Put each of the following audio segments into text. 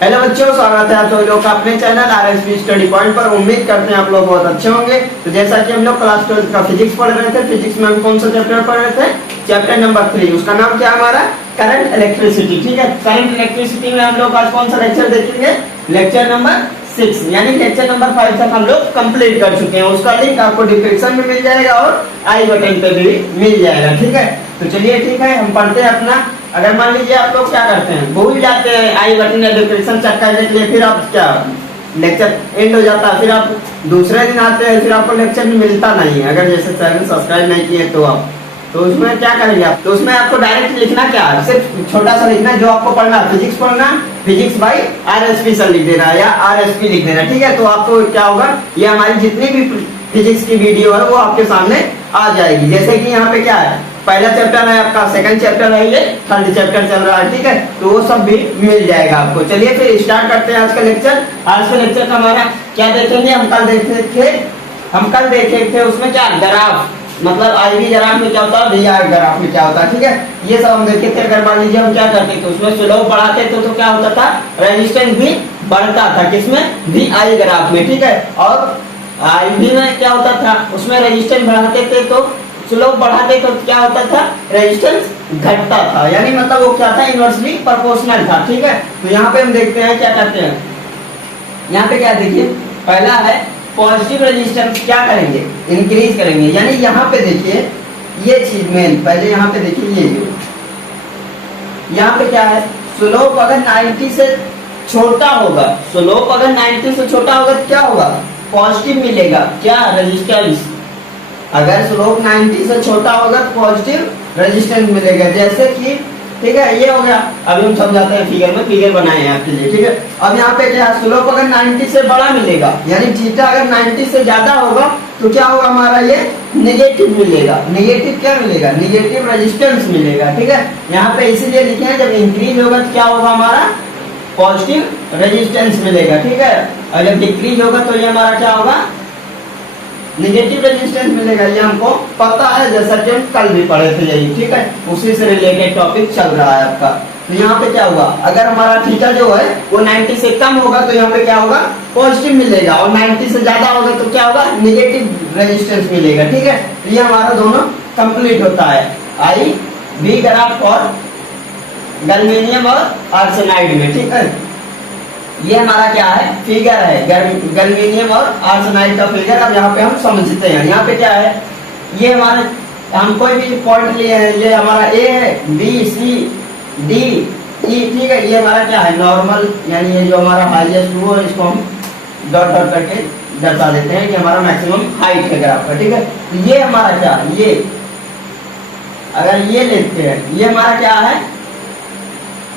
Hello बच्चों, स्वागत है आप सभी लोग का अपने चैनल आरएसपी स्टडी पॉइंट पर। उम्मीद करते हैं आप लोग बहुत अच्छे होंगे। तो जैसा कि हम लोग क्लास 12 का फिजिक्स पढ़ रहे थे, फिजिक्स में हम कौन सा चैप्टर पढ़ रहे थे? चैप्टर नंबर 3, उसका नाम क्या हमारा? Current electricity. ठीक है, करंट इलेक्ट्रिसिटी में हम लोग आज कौन सा लेक्चर देखेंगे? लेक्चर नंबर 6, यानी लेक्चर नंबर 5 तक हम लोग कंप्लीट कर चुके हैं। उसका लिंक आपको डिस्क्रिप्शन में मिल जाएगा और आई बटन पे भी मिल जाएगा। ठीक है, तो चलिए ठीक है, हम पढ़ते हैं अपना। अगर मान लीजिए आप लोग क्या करते हैं, भूल जाते हैं आई बटन या डिस्क्रिप्शन चेक करने के लिए, फिर आप क्या लेक्चर एंड हो जाता है, फिर आप दूसरे दिन आते हैं, फिर आपको लेक्चर मिलता नहीं है। अगर जैसे चैनल सब्सक्राइब नहीं किए तो आप, तो उसमें क्या करेंगे आप? तो उसमें आपको डायरेक्ट लिखना क्या है, सिर्फ छोटा सा लिखना है जो आपको पढ़ना है। फिजिक्स पढ़ना, फिजिक्स बाई आरएसपी सर लिख देना या आरएसपी लिख देना। ठीक है, तो आपको क्या होगा, ये हमारी जितनी भी फिजिक्स की वीडियो है वो आपके सामने आ जाएगी। जैसे कि यहाँ पे क्या है, पहला चैप्टर है आपका, सेकंड चैप्टर है, ये थर्ड चैप्टर चल रहा है। ठीक है, तो वो सब भी मिल जाएगा आपको। चलिए फिर स्टार्ट करते हैं आज का लेक्चर। आज का लेक्चर का हमारा क्या देखेंगे? हम कल देखे थे उसमें क्या, ग्राफ, मतलब IV ग्राफ में क्या होता है, VR ग्राफ में क्या होता है। ठीक है, ये सब हम देखे थे। अगर मान लीजिए हम क्या करते थे, उसमें स्लोप बढ़ाते थे तो क्या होता था, रेजिस्टेंस भी बढ़ता था। किसमें? VI ग्राफ में। ठीक है, और IV में क्या होता था, उसमें रेजिस्टेंस बढ़ाते थे तो स्लोप बढ़ाते तो क्या होता था, रेजिस्टेंस घटता था। यानी मतलब वो क्या था, इनवर्सली प्रोपोर्शनल था। ठीक है, तो यहाँ पे हम देखते हैं क्या करते हैं। यहाँ पे क्या देखिए, पहला है पॉजिटिव रेजिस्टेंस, क्या करेंगे, इंक्रीज करेंगे। यानी यहाँ पे देखिए ये चीज मेन, पहले यहाँ पे देखिए ये जो यहाँ पे क्या है, स्लोप अगर 90 से छोटा होगा, स्लोप अगर 90 से छोटा होगा तो क्या होगा, पॉजिटिव मिलेगा। क्या? रेजिस्टेंस। अगर स्लोप 90 से छोटा होगा तो पॉजिटिव रेजिस्टेंस मिलेगा। जैसे कि ठीक है, ये हो गया। अभी हम समझाते हैं, फिगर में फिगर बनाए हैं आपके लिए। ठीक है, अब यहाँ पे क्या है, स्लोप अगर 90 से बड़ा मिलेगा, यानी थीटा अगर 90 से ज्यादा होगा तो क्या होगा, हमारा ये नेगेटिव मिलेगा। नेगेटिव क्या मिलेगा? नेगेटिव रेजिस्टेंस मिलेगा। ठीक है, यहाँ पे इसीलिए लिखे हैं, जब इंक्रीज होगा तो क्या होगा, हमारा पॉजिटिव रेजिस्टेंस मिलेगा। ठीक है, और जब डिक्रीज होगा तो ये हमारा क्या होगा, नेगेटिव रेजिस्टेंस मिलेगा। ये हमको पता है, जैसा कि हम कल भी पढ़े थे यही। ठीक है, उसी से रिलेटेड टॉपिक चल रहा है आपका। तो यहाँ पे क्या होगा, अगर हमारा थीटा जो है वो 90 से कम होगा तो यहाँ पे क्या होगा, पॉजिटिव मिलेगा, और 90 से ज्यादा होगा तो क्या होगा, नेगेटिव रेजिस्टेंस मिलेगा। ठीक है, तो ये हमारा दोनों कंप्लीट होता है IV ग्राफ और गैल्वेनियम और आर्सेनाइड में। ठीक है, ये हमारा क्या है, फिगर है, गैल्वेनियम और आर्सेनाइड का फिगर। अब यहाँ पे हम समझते हैं, यहाँ पे क्या है, ये हमारे, हम कोई भी पॉइंट लिए हैं, ये हमारा A है, B, C, D, E। ठीक है, ये हमारा क्या है, नॉर्मल, यानी ये जो हमारा हाईएस्ट वो है, इसको हम डॉट डॉट करके दर्शा देते हैं कि हमारा मैक्सिमम हाइट है ग्राफ का। ठीक है, तो ये हमारा क्या, ये अगर ये लेते हैं, ये हमारा क्या है,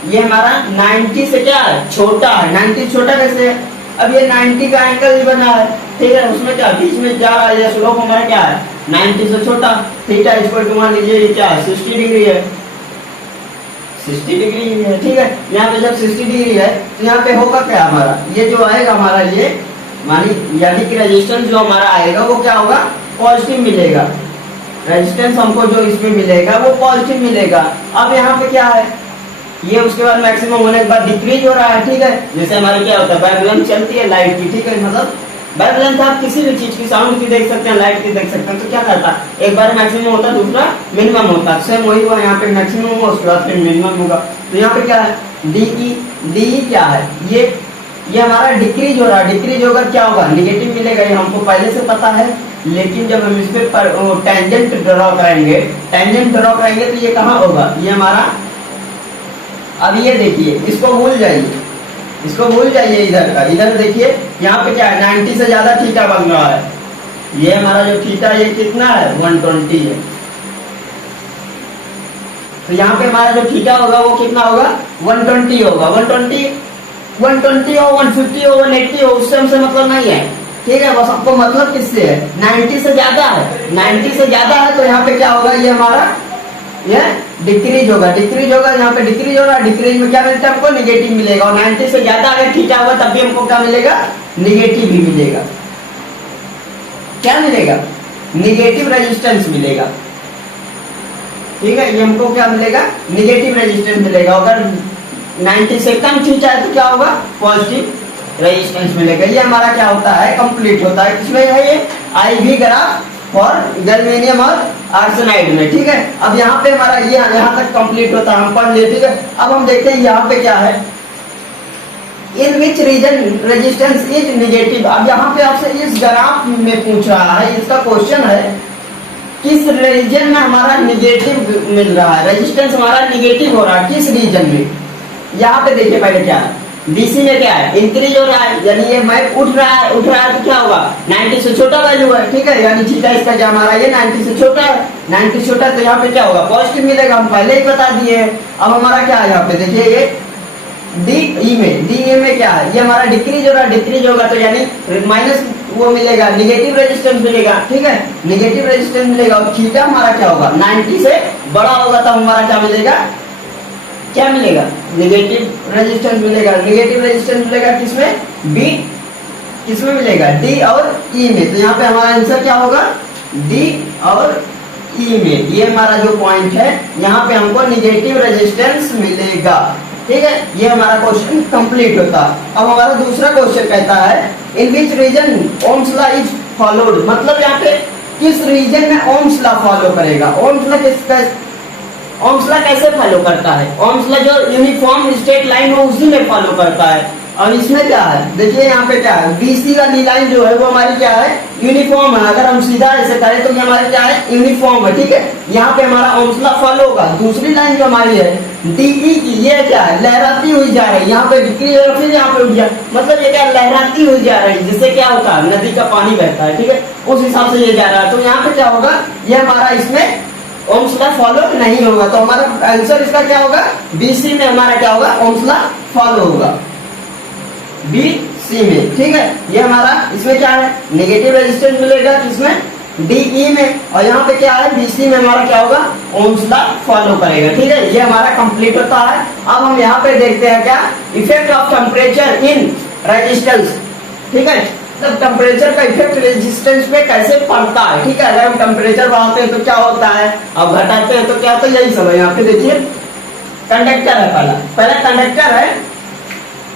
ये हमारा 90 से क्या है, छोटा है। 90 छोटा कैसे है, अब ये 90 का एंगल बना है। ठीक है, उसमें क्या बीच में जा रहा है, ये स्लोप हमारा क्या है, 90 से छोटा। थीटा इक्वल टू मान लीजिए ये क्या है, 60 डिग्री है, 60 डिग्री है। ठीक है, यहाँ पे जब 60 डिग्री है तो यहाँ पे होगा क्या, हमारा ये जो आएगा, हमारा ये मानी, यानी कि रेजिस्टेंस जो हमारा आएगा वो क्या होगा, पॉजिटिव मिलेगा। रेजिस्टेंस हमको जो इसमें मिलेगा वो पॉजिटिव मिलेगा। अब यहाँ पे क्या है, ये उसके बाद मैक्सिमम होने के बाद डिक्रीज हो रहा है। ठीक है, जैसे हमारे क्या होता है, वेवलेंथ चलती है लाइट की। ठीक है, मतलब वेवलेंथ आप किसी भी चीज की, साउंड की देख सकते हैं, लाइट की देख सकते हैं। तो क्या करता है, एक बार मैक्सिमम होता है, दूसरा मिनिमम होता है। सेम वही हुआ, यहाँ पे मैक्सिमम हुआ, उसके बाद फिर मिनिमम होगा। तो यहाँ पे क्या है, DE क्या है, ये हमारा डिक्रीज हो रहा है। डिक्रीज होगा क्या होगा, नेगेटिव मिलेगा, ये हमको पहले से पता है। लेकिन जब हम इस पे टेंजेंट ड्रॉ करेंगे तो ये कहाँ होगा, ये हमारा, अब ये देखिए, इसको भूल जाइए इधर का। इधर देखिए, यहाँ पे क्या है, 90 से ज्यादा थीटा बन रहा है। ये हमारा जो थीटा, ये कितना है, 120 है। तो यहाँ पे हमारा जो थीटा होगा वो कितना होगा, 120 होगा। 120 हो, 150 हो, 180 हो, उससे हमसे मतलब नहीं है। ठीक है, बस आपको मतलब किससे है, 90 से ज्यादा है। 90 से ज्यादा है तो यहाँ पे क्या होगा, ये हमारा ये डिक्रीज होगा। यहाँ पे डिक्रीज हो रहा है। डिक्रीज में क्या मिलता है हमको, नेगेटिव मिलेगा। और 90 से ज्यादा अगर थीटा होगा तब भी हमको क्या मिलेगा, नेगेटिव ही मिलेगा। क्या मिलेगा, नेगेटिव रेजिस्टेंस मिलेगा। ठीक है, ये हमको क्या मिलेगा, नेगेटिव रेजिस्टेंस मिलेगा। अगर 90 से कम खींचा है तो क्या होगा, पॉजिटिव रेजिस्टेंस मिलेगा। ये हमारा क्या होता है, कंप्लीट होता है। किसमें है ये, IV ग्राफ और गैल्वेनियम और आर्सेनाइड में, ठीक है। अब यहाँ पे हमारा ये यहाँ तक कंप्लीट होता है, हम पढ़ लिए, ठीक है। अब हम देखते हैं यहाँ पे क्या है, in which region resistance is negative. अब यहाँ पे आपसे इस ग्राफ में पूछ रहा है, इसका क्वेश्चन है किस रीजन में हमारा निगेटिव मिल रहा है, रेजिस्टेंस हमारा निगेटिव हो रहा है किस रीजन में। यहाँ पे देखिए पहले क्या है, BC में क्या है, इंक्रीज हो रहा है, यानी ये मैप उठ रहा है तो क्या होगा, 90 से छोटा वैल्यू है, ठीक है। यानी थीटा इसका क्या हमारा ये 90 से छोटा है, 90 से छोटा, तो यहाँ पे क्या होगा, पॉजिटिव मिलेगा, हम पहले ही बता दिए हैं। अब हमारा क्या है यहाँ पे देखिए, ये DE में क्या है, ये हमारा डिक्रीज हो रहा है, डिक्रीज होगा तो यानी माइनस वो मिलेगा, निगेटिव रेजिस्टेंस मिलेगा, ठीक है, निगेटिव रेजिस्टेंस मिलेगा। और थीटा हमारा क्या होगा, 90 से बड़ा होगा तो हमारा क्या मिलेगा, क्या मिलेगा, निगेटिव रेजिस्टेंस मिलेगा। निगेटिव रेजिस्टेंस मिलेगा किसमें, B किसमें मिलेगा, D और E में। तो यहाँ पे हमारा आंसर क्या होगा, D और E में। ये हमारा जो पॉइंट है, यहाँ पे हमको निगेटिव रेजिस्टेंस मिलेगा, ठीक है। ये हमारा क्वेश्चन कंप्लीट होता। अब हमारा दूसरा क्वेश्चन कहता है in which region Ohm's law is followed, मतलब यहाँ पे किस रीजन में ओम्स लॉ फॉलो करेगा। ओम्स लॉ ओम्स लॉ कैसे फॉलो करता है, ओम्स लॉ जो यूनिफॉर्म स्ट्रेट लाइन हो उसी में फॉलो करता है। और इसमें क्या है, देखिए यहाँ पे क्या है, BC वाली लाइन जो है वो हमारी क्या है, यूनिफॉर्म है। अगर हम सीधा ऐसे करें तो ये हमारे क्या है, यूनिफॉर्म है, ठीक है। यहाँ पे हमारा ओम्स लॉ फॉलो होगा। दूसरी लाइन जो हमारी है DE की, ये क्या है, लहराती हुई जा रही है, यहाँ पे डिक्रीज और फिर यहाँ पे उठ जा, मतलब ये क्या लहराती हुई जा रही है, जिससे क्या होता है, नदी का पानी बहता है, ठीक है, उस हिसाब से ये जा रहा है। तो यहाँ पे क्या होगा, ये हमारा इसमें ओम्स लॉ फॉलो नहीं होगा। तो हमारा आंसर इसका क्या होगा, BC में हमारा क्या होगा, ओम्स लॉ फॉलो होगा, BC में, ठीक है। ये हमारा इसमें क्या है, नेगेटिव रेजिस्टेंस मिलेगा किसमें, DE में। और यहाँ पे क्या है, BC में हमारा क्या होगा, ओम्स लॉ फॉलो करेगा, ठीक है। ये हमारा कंप्लीट होता है। अब हम यहाँ पे देखते हैं क्या, effect of temperature in resistance, ठीक है। तब टेम्परेचर का इफेक्ट रेजिस्टेंस पे कैसे पड़ता है, ठीक है। अगर हम टेम्परेचर बढ़ाते हैं तो क्या होता है, अब घटाते हैं तो क्या होता है, यही सब है। यहाँ पे देखिए कंडक्टर है, पहला कंडक्टर है,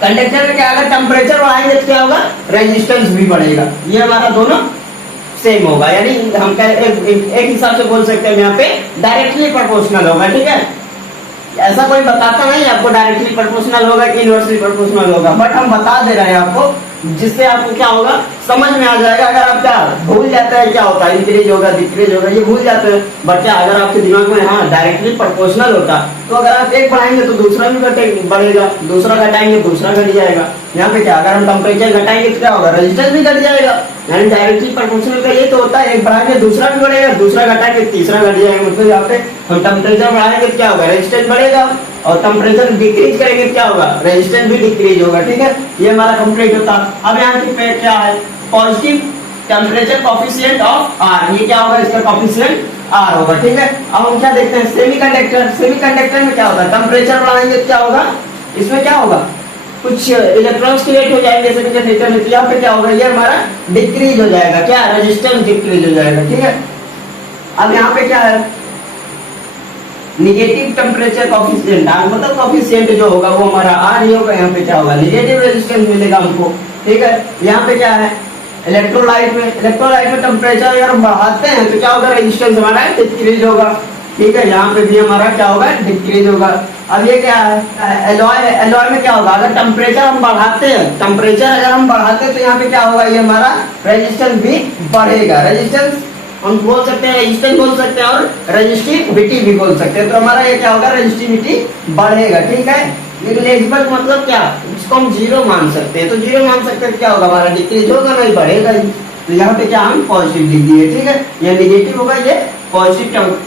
कंडक्टर में क्या, अगर टेम्परेचर बढ़ाएंगे तो क्या होगा, रेजिस्टेंस भी बढ़ेगा। ये हमारा दोनों सेम होगा, यानी हम एक हिसाब से बोल सकते हैं यहाँ पे डायरेक्टली प्रोपोर्शनल होगा, ठीक है। ऐसा कोई बताता नहीं आपको डायरेक्टली प्रोपोर्शनल होगा कि इनवर्सली प्रोपोर्शनल होगा, बट हम बता दे रहे हैं आपको, जिससे आपको क्या होगा, समझ में आ जाएगा। अगर आप क्या भूल जाते हैं क्या होता है, इंक्रीज होगा डिक्रीज होगा, ये भूल जाते हैं, बट क्या अगर आपके दिमाग में हाँ डायरेक्टली प्रोपोर्शनल होता, तो अगर आप एक बढ़ाएंगे तो दूसरा भी बढ़ेगा, दूसरा घटाएंगे दूसरा घट जाएगा। यहाँ पे क्या, अगर हम टेम्परेचर घटाएंगे तो क्या होगा, रेजिस्टेंस भी घट जाएगा। यानी डायरेक्टली प्रोपोर्शनल का ये तो होता है, एक बढ़ाएंगे दूसरा भी बढ़ेगा, दूसरा घटाएंगे तीसरा घट जाएगा। मतलब यहाँ पे हम टेम्परेचर बढ़ाएंगे तो क्या होगा, रेजिस्टेंस बढ़ेगा, और टेम्परेचर डिक्रीज करेंगे तो क्या होगा, रेजिस्टेंस भी डिक्रीज होगा, ठीक है। ये हमारा कंप्लीट होता। अब यहाँ पे क्या है, positive temperature coefficient of R, ये क्या होगा, इसका कोफिशिएंट R होगा, ठीक है। अब हम क्या देखते हैं, सेमीकंडक्टर। सेमीकंडक्टर में क्या होगा, टेम्परेचर बढ़ाएंगे तो क्या होगा, इसमें क्या होगा, कुछ इलेक्ट्रॉन्स क्रिएट हो जाएंगे सेमीकंडक्टर में, तो यहाँ पे क्या होगा, ये हमारा डिक्रीज हो जाएगा, क्या, रेजिस्टेंस डिक्रीज हो जाएगा, ठीक है। अब यहाँ पे क्या है, निगेटिव टेम्परेचर कोफिशिएंट, मतलब कोफिशिएंट जो होगा वो हमारा R ही होगा। यहाँ पे क्या होगा, निगेटिव रेजिस्टेंस मिलेगा हमको, ठीक है। यहाँ पे क्या है, इलेक्ट्रोलाइट में टेम्परेचर अगर हम बढ़ाते हैं तो क्या होगा, रेजिस्टेंस हमारा डिक्रीज होगा, ठीक है। यहाँ पे भी हमारा क्या होगा, डिक्रीज होगा। अब ये क्या है, एलॉय में क्या होगा, अगर टेम्परेचर हम बढ़ाते हैं, तो यहाँ पे क्या होगा, ये हमारा रेजिस्टेंस भी बढ़ेगा। रेजिस्टेंस हम बोल सकते हैं, रेजिस्टेंस बोल सकते हैं और रेजिस्टिविटी भी बोल सकते हैं। तो हमारा ये क्या होगा, रेजिस्टिविटी बढ़ेगा, ठीक है। नेग्लिजिबल मतलब क्या, इसको हम जीरो मान सकते हैं, तो जीरो मान सकते हैं क्या होगा, हमारा डिक्रीज होगा, नहीं बढ़ेगा ही। तो यहाँ पे क्या हम पॉजिटिव लिख दिए, ठीक है। ये नेगेटिव होगा, ये positive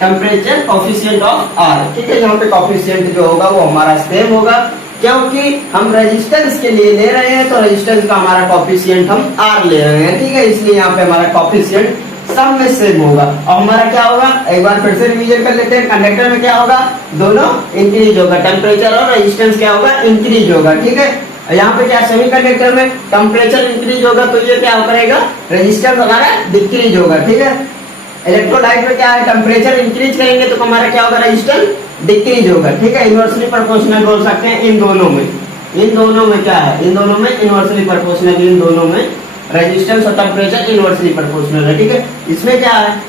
temperature coefficient of R, ठीक है। यहाँ पे कोफिशिएंट जो होगा वो हमारा सेम होगा, क्योंकि हम रेजिस्टेंस के लिए ले रहे हैं, तो रेजिस्टेंस का हमारा कोफिशिएंट हम R ले रहे हैं, ठीक है। इसलिए यहाँ पे हमारा कोफिशिएंट सब में सेम होगा। और हमारा क्या होगा, एक बार फिर से रिवीजन कर लेते हैं। कंडक्टर में क्या होगा, दोनों इंक्रीज होगा, टेम्परेचर और रेजिस्टेंस क्या होगा, इंक्रीज होगा, ठीक है। यहाँ पे क्या, सेमीकंडक्टर में टेम्परेचर इंक्रीज होगा तो ये क्या करेगा, रेजिस्टेंस हमारा डिक्रीज होगा, ठीक है। इलेक्ट्रोलाइट में क्या है, टेम्परेचर इंक्रीज करेंगे तो हमारा क्या होगा, रेजिस्टेंस डिक्रीज होगा। ठीक है, इनवर्सली प्रोपोर्शनल बोल सकते हैं इन दोनों में। इन दोनों में क्या है, इन दोनों में इनवर्सली प्रोपोर्शनल, इन दोनों में रेजिस्टेंस और टेम्परेचर इनवर्सली प्रोपोर्शनल है। ठीक है, इसमें क्या है,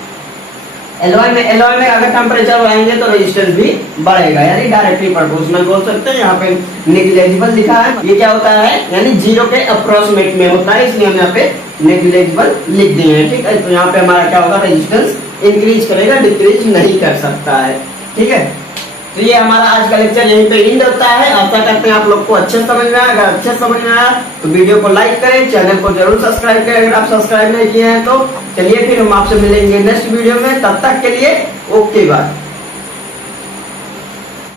एलॉय में अगर टेम्परेचर बढ़ाएंगे तो रेजिस्टेंस भी बढ़ेगा, यानी डायरेक्टली प्रोपोर्शनल बोल सकते हैं। यहाँ पे नेग्लिजिबल लिखा है, ये क्या होता है, यानी जीरो के अप्रोक्सीमेट में होता है, इसलिए हम यहाँ पे नेग्लिजिबल लिख दिए हैं। ठीक है, तो यहाँ पे हमारा क्या होगा, रेजिस्टेंस इंक्रीज करेगा, डिक्रीज नहीं कर सकता है। ठीक है, तो ये हमारा आज का लेक्चर यहीं पे एंड होता है। आशा करते हैं आप लोग को अच्छे समझ में आया। अगर अच्छे समझ में आया तो वीडियो को लाइक करें, चैनल को जरूर सब्सक्राइब करें अगर आप सब्सक्राइब नहीं किए हैं तो। चलिए फिर हम आपसे मिलेंगे नेक्स्ट वीडियो में, तब तक के लिए ओके बाय।